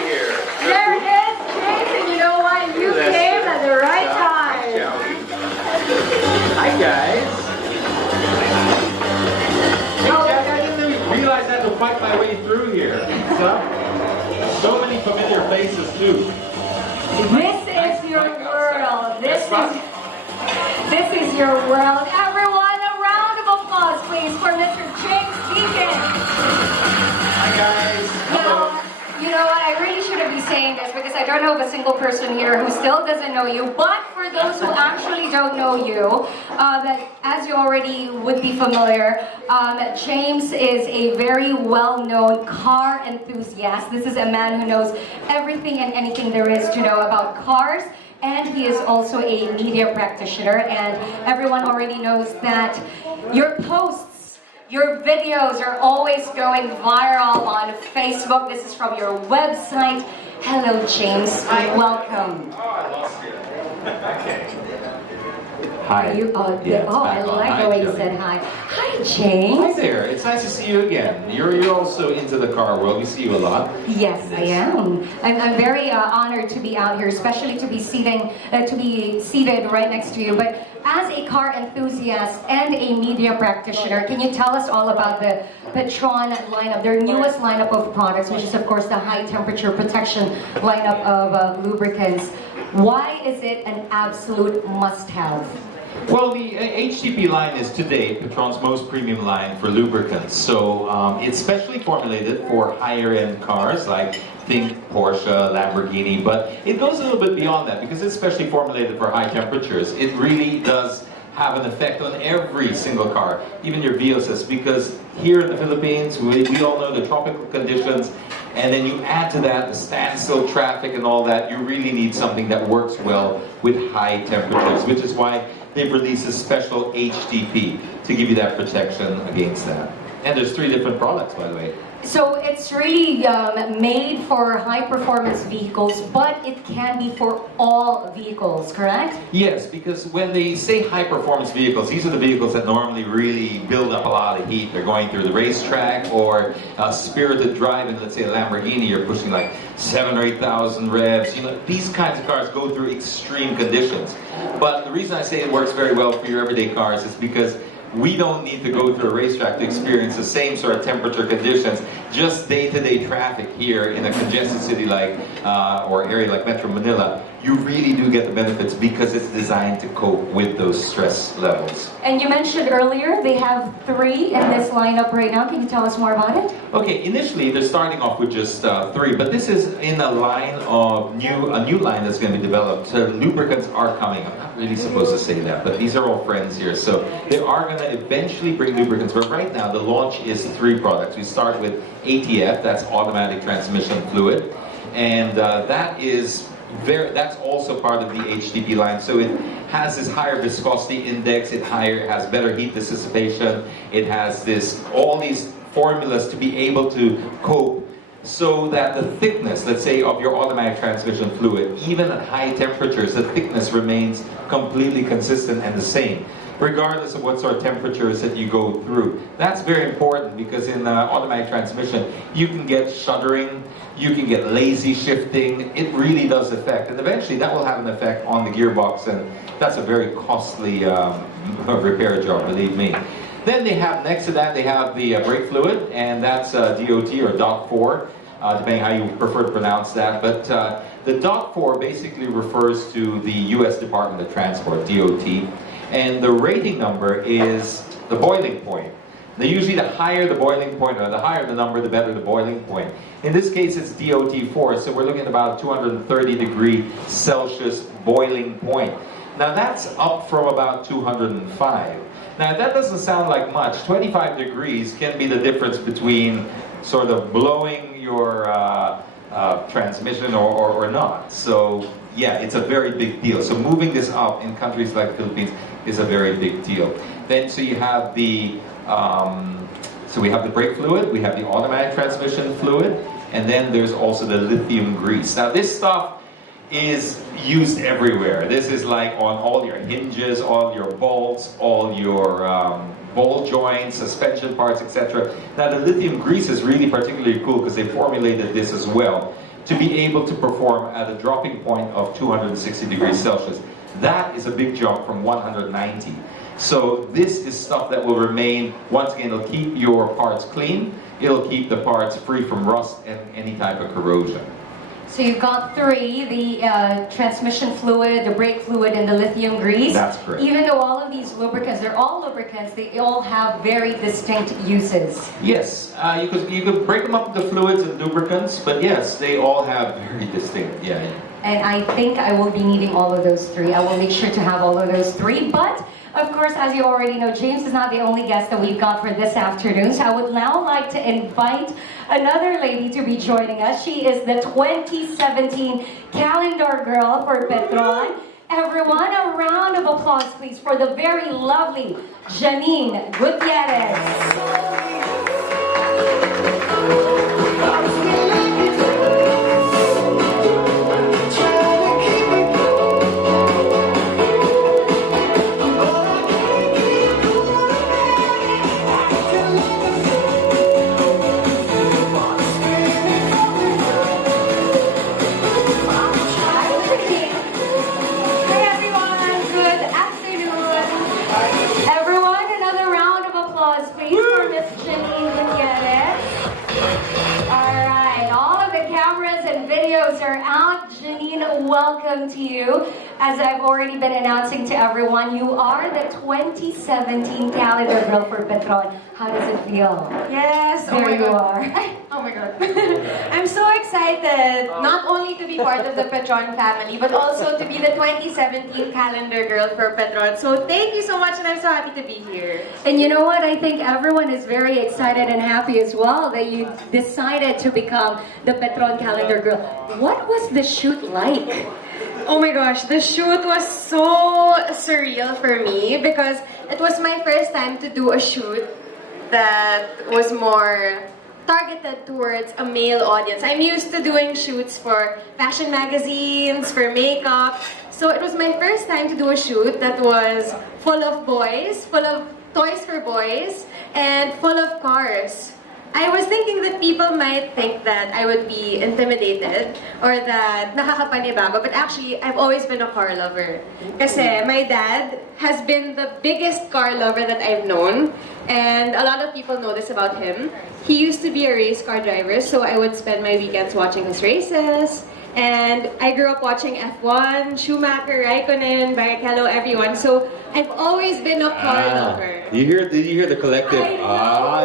be here. There it is, James, and you know what? You came at the right time. Hi, guys. I didn't realize I had to fight my way through here. So many familiar faces, too. This is your world. This is your world. Everyone, a round of applause, please, for Mr. James Deakin. Hi, guys. Hello. You know what? I really shouldn't be saying this because I don't know of a single person here who still doesn't know you. But for those who actually don't know you, that as you already would be familiar, James is a very well-known car enthusiast. This is a man who knows everything and anything there is to know about cars. And he is also a media practitioner. And everyone already knows that your posts, your videos are always going viral on Facebook. This is from your website. Hello, James. Welcome. Oh, I lost you. Okay. Hi. I like the way you said hi. Hi, James. Hi there. It's nice to see you again. You're also into the car world. We see you a lot. Yes, I am. I'm very honored to be out here, especially to be seated right next to you. But as a car enthusiast and a media practitioner, can you tell us all about the Petron lineup, their newest lineup of products, which is of course the high temperature protection lineup of lubricants? Why is it an absolute must-have? Well, the HTP line is today Petron's most premium line for lubricants. So it's specially formulated for higher-end cars like think Porsche, Lamborghini, but it goes a little bit beyond that because it's specially formulated for high temperatures. It really does have an effect on every single car, even your Viosas, because here in the Philippines, we all know the tropical conditions, and then you add to that the standstill traffic and all that, you really need something that works well with high temperatures, which is why they've released a special HTP to give you that protection against that. And there's 3 different products, by the way. So it's really made for high-performance vehicles, but it can be for all vehicles, correct? Yes, because when they say high-performance vehicles, these are the vehicles that normally really build up a lot of heat. They're going through the racetrack or spirited driving. Let's say a Lamborghini, you're pushing like 7,000 or 8,000 revs. You know, these kinds of cars go through extreme conditions. But the reason I say it works very well for your everyday cars is because we don't need to go through a racetrack to experience the same sort of temperature conditions. Just day-to-day traffic here in a congested city like, or area like Metro Manila, you really do get the benefits because it's designed to cope with those stress levels. And you mentioned earlier they have 3 in this lineup right now. Can you tell us more about it? Okay, initially they're starting off with just 3, but this is in a line of a new line that's going to be developed. So lubricants are coming. I'm not really supposed to say that, but these are all friends here. So they are going to eventually bring lubricants, but right now the launch is 3 products. We start with ATF, that's automatic transmission fluid, and that's also part of the HTP line. So it has this higher viscosity index, it has better heat dissipation, it has all these formulas to be able to cope so that the thickness, let's say, of your automatic transmission fluid, even at high temperatures, the thickness remains completely consistent and the same, regardless of what sort of temperatures that you go through. That's very important because in automatic transmission, you can get shuddering, you can get lazy shifting. It really does affect, and eventually that will have an effect on the gearbox, and that's a very costly repair job, believe me. Then they have, next to that, they have the brake fluid, and that's DOT or DOT 4, depending how you prefer to pronounce that. But the DOT 4 basically refers to the U.S. Department of Transport, DOT. And the rating number is the boiling point. Now, usually the higher the boiling point, or the higher the number, the better the boiling point. In this case, it's DOT4, so we're looking at about 230 degrees Celsius boiling point. Now, that's up from about 205. Now, that doesn't sound like much. 25 degrees can be the difference between sort of blowing your transmission or not. So, yeah, it's a very big deal. So moving this up in countries like the Philippines is a very big deal. Then, so you have the we have the brake fluid, we have the automatic transmission fluid, and then there's also the lithium grease. Now, this stuff is used everywhere. This is like on all your hinges, all your bolts, all your ball joints, suspension parts, etc. Now, the lithium grease is really particularly cool because they formulated this as well. to be able to perform at a dropping point of 260 degrees Celsius. That is a big jump from 190. So this is stuff that will remain, once again, it'll keep your parts clean, it'll keep the parts free from rust and any type of corrosion. So you've got three, the transmission fluid, the brake fluid, and the lithium grease. That's correct. Even though all of these lubricants, they're all lubricants, they all have very distinct uses. Yes, you could break them up into fluids and lubricants, but yes, they all have very distinct, yeah. And I think I will be needing all of those three. I will make sure to have all of those three. But, of course, as you already know, James is not the only guest that we've got for this afternoon. So I would now like to invite another lady to be joining us. She is the 2017 Calendar Girl for Petron. Everyone, a round of applause, please, for the very lovely Janine Gutierrez. Are out. Janine, welcome to you. As I've already been announcing to everyone, you are the 2017 Calendar Girl for Petron. How does it feel? Yes, There you are. Oh my god. I'm so excited not only to be part of the Petron family, but also to be the 2017 Calendar Girl for Petron. So thank you so much, and I'm so happy to be here. And you know what? I think everyone is very excited and happy as well that you decided to become the Petron Calendar Girl. What was the shoot like? Oh my gosh, the shoot was so surreal for me because it was my first time to do a shoot that was more targeted towards a male audience. I'm used to doing shoots for fashion magazines, for makeup. So it was my first time to do a shoot that was full of boys, full of toys for boys, and full of cars. I was thinking that people might think that I would be intimidated or that nakakapanibago, but actually, I've always been a car lover. Kasi my dad has been the biggest car lover that I've known, and a lot of people know this about him. He used to be a race car driver, so I would spend my weekends watching his races. And I grew up watching F1, Schumacher, Raikkonen, Barrichello, everyone. So I've always been a car lover. Did you hear the collective in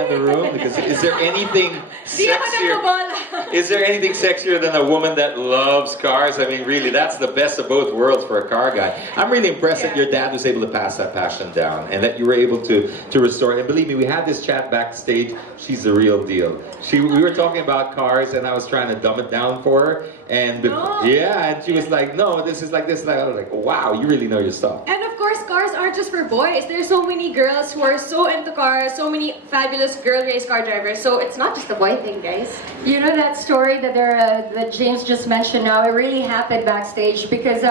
the room? Because is there anything sexier? Is there anything sexier than a woman that loves cars? I mean, really, that's the best of both worlds for a car guy. I'm really impressed that your dad was able to pass that passion down and that you were able to restore it. And believe me, we had this chat backstage. She's the real deal. We were talking about cars, and I was trying to dumb it down for her. And yeah, and she was like, "No, this is like this." And I was like, "Wow, you really know your stuff." And of course, cars aren't just for boys. There's so many girls who are so into cars, so many fabulous girl race car drivers. So it's not just a boy thing, guys. You know that story that James just mentioned now, it really happened backstage because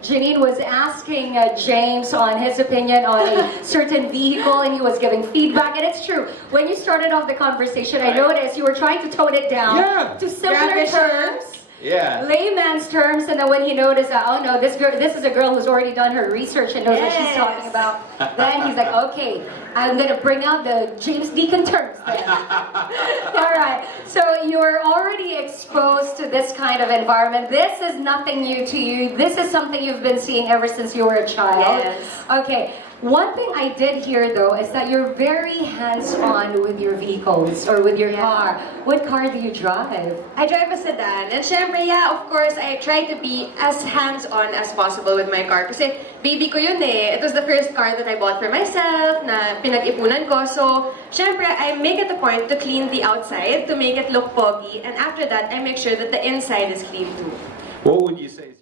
Janine was asking James on his opinion on a certain vehicle and he was giving feedback. And it's true, when you started off the conversation, I noticed you were trying to tone it down to simpler terms. Yeah. Layman's terms, and then when he noticed that, oh no, this is a girl who's already done her research and knows what she's talking about, then he's like, okay, I'm gonna bring out the James Deakin terms then. Alright, so you're already exposed to this kind of environment. This is nothing new to you. This is something you've been seeing ever since you were a child. Yes. Okay. One thing I did hear though is that you're very hands-on with your vehicles or with your car. What car do you drive? I drive a sedan. And syempre, yeah, of course, I try to be as hands-on as possible with my car. Kasi baby ko yun eh. It was the first car that I bought for myself, na pinag-ipunan ko. So, syempre, I make it a point to clean the outside to make it look foggy. And after that, I make sure that the inside is clean too. What would you say?